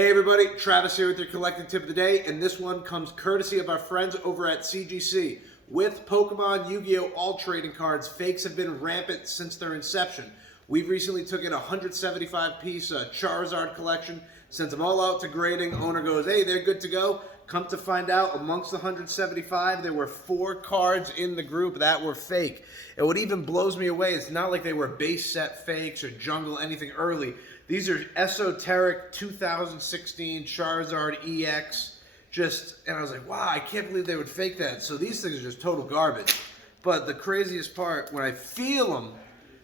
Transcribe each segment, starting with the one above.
Hey everybody, Travis here with your collecting tip of the day, and this one comes courtesy of our friends over at CGC. With Pokemon, Yu-Gi-Oh! All trading cards, fakes have been rampant since their inception. We've recently took in a 175-piece Charizard collection, sent them all out to grading. Owner goes, hey, they're good to go. Come to find out, amongst the 175, there were 4 cards in the group that were fake. And what even blows me away, it's not like they were base set fakes or jungle, anything early. These are esoteric 2016 Charizard EX. And I was like, wow, I can't believe they would fake that. So these things are just total garbage. But the craziest part, when I feel them,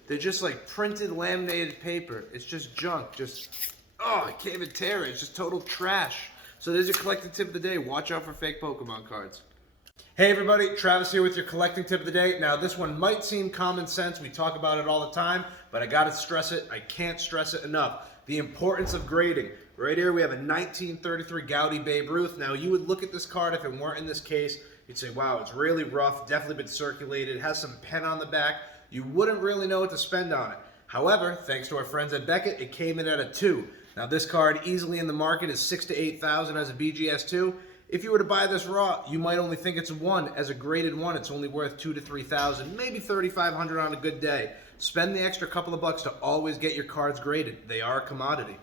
they're just like printed laminated paper. It's just junk. I can't even tear it. It's just total trash. So there's your collecting tip of the day. Watch out for fake Pokemon cards. Hey everybody, Travis here with your collecting tip of the day. Now this one might seem common sense. We talk about it all the time, but I gotta stress it. I can't stress it enough. The importance of grading. Right here we have a 1933 Gaudy Babe Ruth. Now you would look at this card if it weren't in this case. You'd say, wow, it's really rough, definitely been circulated, has some pen on the back. You wouldn't really know what to spend on it. However, thanks to our friends at Beckett, it came in at a 2. Now this card easily in the market is $6,000 to $8,000 as a BGS2. If you were to buy this raw, you might only think it's a 1. As a graded 1, it's only worth $2,000 to $3,000, maybe $3,500 on a good day. Spend the extra couple of bucks to always get your cards graded. They are a commodity.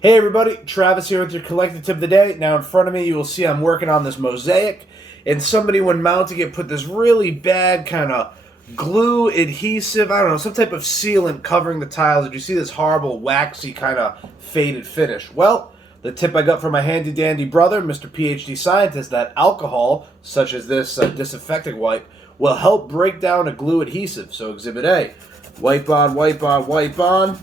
Hey everybody, Travis here with your collecting tip of the day. Now in front of me you will see I'm working on this mosaic, and somebody when mounting it put this really bad kind of glue adhesive, I don't know, some type of sealant covering the tiles, and you see this horrible waxy kind of faded finish. Well, the tip I got from my handy dandy brother, Mr. PhD scientist, that alcohol, such as this disinfecting wipe, will help break down a glue adhesive. So exhibit A, wipe on, wipe on, wipe on.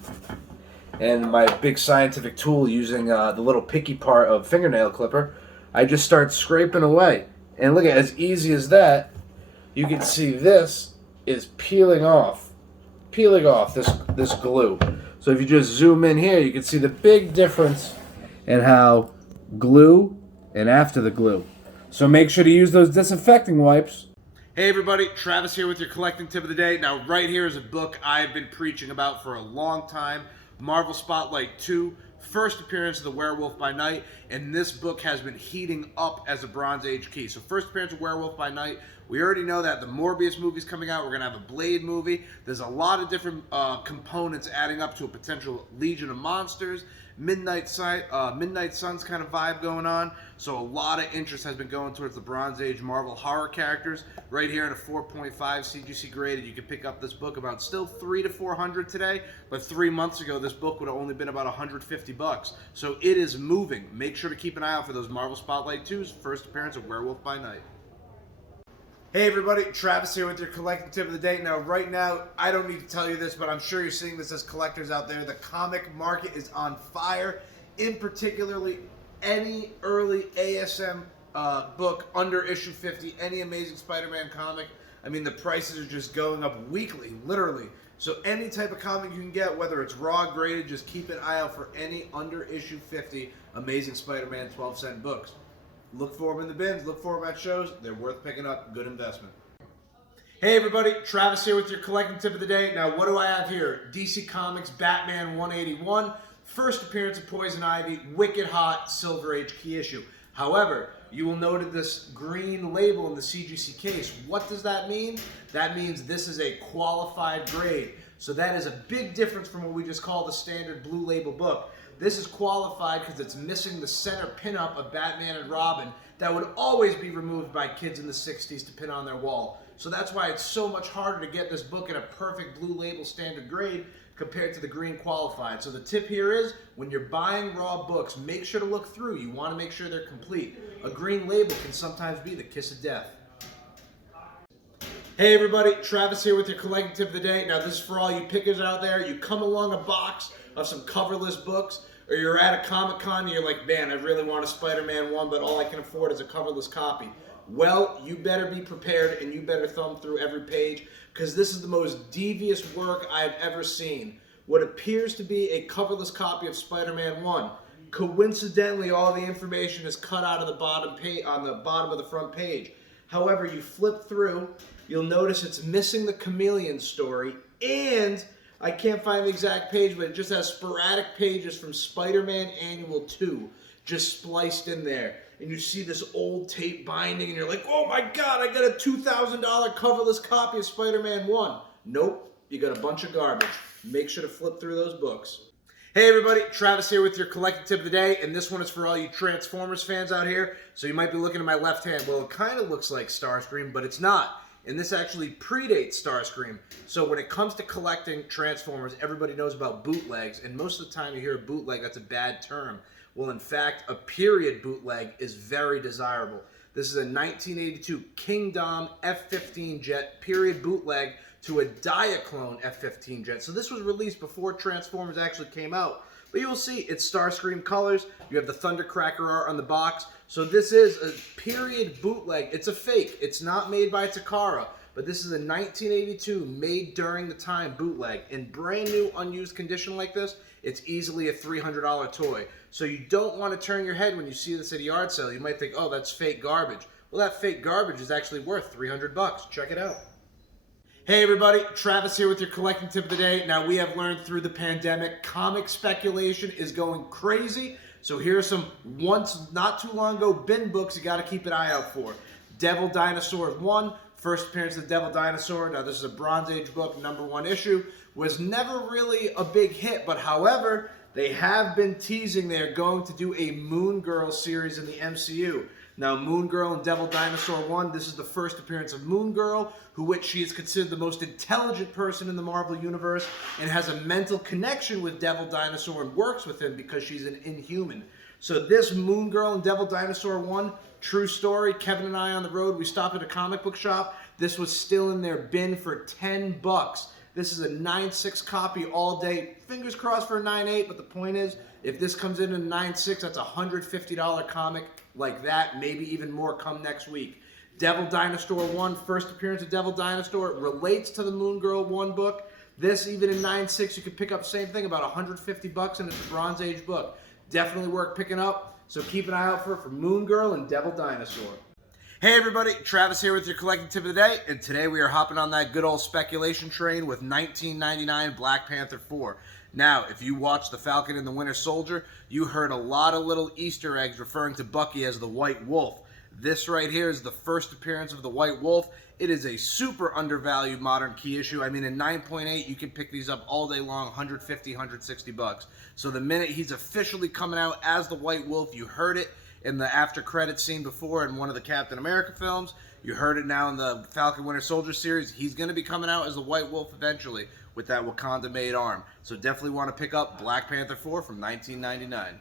And my big scientific tool using the little picky part of fingernail clipper, I just start scraping away. And look at, as easy as that, you can see this is peeling off this glue. So if you just zoom in here, you can see the big difference in how glue and after the glue. So make sure to use those disinfecting wipes. Hey everybody, Travis here with your collecting tip of the day. Now right here is a book I've been preaching about for a long time. Marvel Spotlight 2, first appearance of the Werewolf by Night, and this book has been heating up as a Bronze Age key. So first appearance of Werewolf by Night, we already know that the Morbius movie's coming out, we're going to have a Blade movie, there's a lot of different components adding up to a potential Legion of Monsters, Midnight Sun's kind of vibe going on, so a lot of interest has been going towards the Bronze Age Marvel horror characters. Right here in a 4.5 CGC graded, you can pick up this book about still $300 to $400 today, but 3 months ago this book would have only been about $150. So it is moving. Make sure to keep an eye out for those Marvel Spotlight 2's first appearance of Werewolf by Night. Hey everybody, Travis here with your collecting tip of the day. Now right now, I don't need to tell you this, but I'm sure you're seeing this as collectors out there. The comic market is on fire. In particularly, any early ASM book under issue 50, any Amazing Spider-Man comic, I mean the prices are just going up weekly, literally. So any type of comic you can get, whether it's raw graded, just keep an eye out for any under issue 50 Amazing Spider-Man 12-cent books. Look for them in the bins, look for them at shows. They're worth picking up. Good investment. Hey everybody, Travis here with your collecting tip of the day. Now what do I have here? DC Comics Batman 181, first appearance of Poison Ivy, wicked hot Silver Age key issue. However, you will note this green label in the CGC case. What does that mean? That means this is a qualified grade. So that is a big difference from what we just call the standard blue label book. This is qualified because it's missing the center pinup of Batman and Robin that would always be removed by kids in the 60s to pin on their wall. So that's why it's so much harder to get this book in a perfect blue label standard grade compared to the green qualified. So the tip here is, when you're buying raw books, make sure to look through. You want to make sure they're complete. A green label can sometimes be the kiss of death. Hey everybody, Travis here with your collecting tip of the day. Now this is for all you pickers out there. You come along a box of some coverless books, or you're at a Comic-Con and you're like, man, I really want a Spider-Man 1, but all I can afford is a coverless copy. Well, you better be prepared and you better thumb through every page, because this is the most devious work I've ever seen. What appears to be a coverless copy of Spider-Man 1. Coincidentally, all the information is cut out of the bottom page, on the bottom of the front page. However, you flip through, you'll notice it's missing the Chameleon story, and I can't find the exact page, but it just has sporadic pages from Spider-Man Annual 2 just spliced in there. And you see this old tape binding, and you're like, oh my god, I got a $2,000 coverless copy of Spider-Man 1. Nope, you got a bunch of garbage. Make sure to flip through those books. Hey everybody, Travis here with your collecting tip of the day, and this one is for all you Transformers fans out here. So you might be looking at my left hand. Well, it kind of looks like Starscream, but it's not. And this actually predates Starscream. So when it comes to collecting Transformers, everybody knows about bootlegs, and most of the time you hear a bootleg, that's a bad term. Well, in fact, a period bootleg is very desirable. This is a 1982 King Dom F-15 jet period bootleg to a Diaclone F-15 jet. So this was released before Transformers actually came out. But you will see it's Starscream colors. You have the Thundercracker art on the box. So this is a period bootleg. It's a fake. It's not made by Takara. But this is a 1982 made during the time bootleg. In brand new unused condition like this, it's easily a $300 toy. So you don't want to turn your head when you see this at a yard sale. You might think, oh, that's fake garbage. Well, that fake garbage is actually worth $300. Check it out. Hey everybody, Travis here with your collecting tip of the day. Now we have learned through the pandemic, comic speculation is going crazy. So here are some once not too long ago bin books you got to keep an eye out for. Devil Dinosaur 1, first appearance of the Devil Dinosaur. Now this is a Bronze Age book, #1 issue. Was never really a big hit, but however, they have been teasing they're going to do a Moon Girl series in the MCU. Now, Moon Girl and Devil Dinosaur 1, this is the first appearance of Moon Girl, which she is considered the most intelligent person in the Marvel Universe and has a mental connection with Devil Dinosaur and works with him because she's an Inhuman. So this Moon Girl and Devil Dinosaur 1, true story, Kevin and I on the road, we stopped at a comic book shop. This was still in their bin for $10. This is a 9.6 copy all day. Fingers crossed for a 9.8, but the point is, if this comes in a 9.6, that's a $150 comic like that, maybe even more come next week. Devil Dinosaur 1, first appearance of Devil Dinosaur, relates to the Moon Girl 1 book. This, even in 9.6, you can pick up same thing, about $150, and it's a Bronze Age book. Definitely worth picking up, so keep an eye out for Moon Girl and Devil Dinosaur. Hey everybody, Travis here with your collecting tip of the day, and today we are hopping on that good old speculation train with 1999 Black Panther 4. Now, if you watched The Falcon and the Winter Soldier, you heard a lot of little Easter eggs referring to Bucky as the White Wolf. This right here is the first appearance of the White Wolf. It is a super undervalued modern key issue. I mean, in 9.8, you can pick these up all day long, $150, $160. So the minute he's officially coming out as the White Wolf, you heard it in the after credits scene before in one of the Captain America films. You heard it now in the Falcon Winter Soldier series. He's going to be coming out as the White Wolf eventually with that Wakanda-made arm. So definitely want to pick up Black Panther 4 from 1999.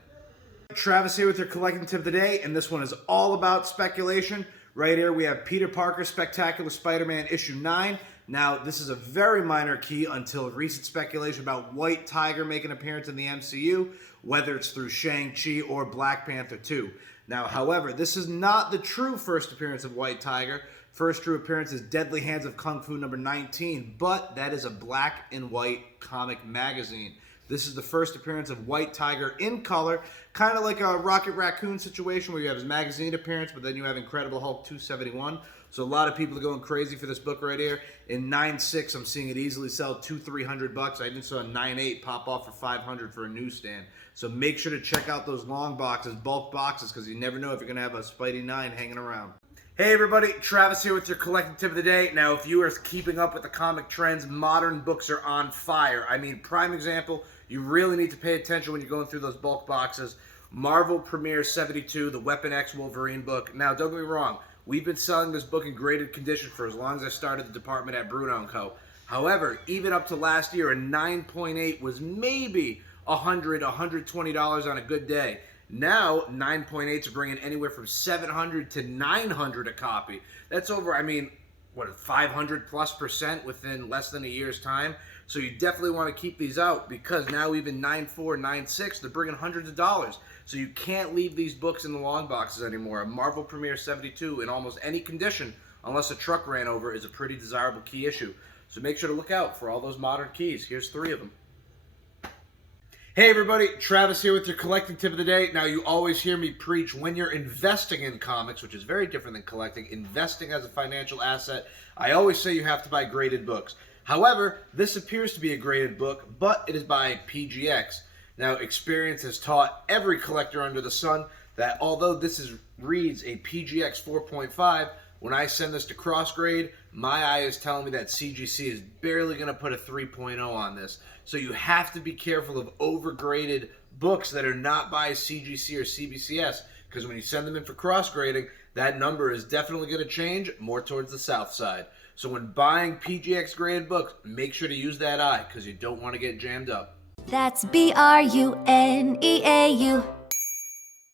Travis here with your collecting tip of the day, and this one is all about speculation. Right here we have Peter Parker Spectacular Spider-Man issue 9. Now, this is a very minor key until recent speculation about White Tiger making an appearance in the MCU, whether it's through Shang-Chi or Black Panther 2. Now, however, this is not the true first appearance of White Tiger. First true appearance is Deadly Hands of Kung Fu #19, but that is a black and white comic magazine. This is the first appearance of White Tiger in color, kind of like a Rocket Raccoon situation where you have his magazine appearance, but then you have Incredible Hulk 271. So a lot of people are going crazy for this book right here. In 9.6, I'm seeing it easily sell $200-300. I even saw a 9.8 pop off for $500 for a newsstand. So make sure to check out those long boxes, bulk boxes, because you never know if you're going to have a Spidey 9 hanging around. Hey everybody, Travis here with your collecting tip of the day. Now, if you are keeping up with the comic trends, modern books are on fire. I mean, prime example, you really need to pay attention when you're going through those bulk boxes. Marvel Premiere 72, the Weapon X Wolverine book. Now, don't get me wrong, we've been selling this book in graded condition for as long as I started the department at Bruneau & Co. However, even up to last year, a 9.8 was maybe $100, $120 on a good day. Now, 9.8s are bringing anywhere from $700 to $900 a copy. That's over, I mean, what, 500+% within less than a year's time. So you definitely want to keep these out because now even 9.4, 9.6, they're bringing hundreds of dollars. So you can't leave these books in the long boxes anymore. A Marvel Premiere 72 in almost any condition, unless a truck ran over, is a pretty desirable key issue. So make sure to look out for all those modern keys. Here's 3 of them. Hey everybody, Travis here with your collecting tip of the day. Now, you always hear me preach when you're investing in comics, which is very different than collecting, investing as a financial asset, I always say you have to buy graded books. However, this appears to be a graded book, but it is by PGX. Now, experience has taught every collector under the sun that although reads a PGX 4.5, when I send this to cross-grade, my eye is telling me that CGC is barely going to put a 3.0 on this. So you have to be careful of overgraded books that are not by CGC or CBCS, because when you send them in for cross-grading, that number is definitely going to change more towards the south side. So when buying PGX graded books, make sure to use that eye, because you don't want to get jammed up. That's Bruneau.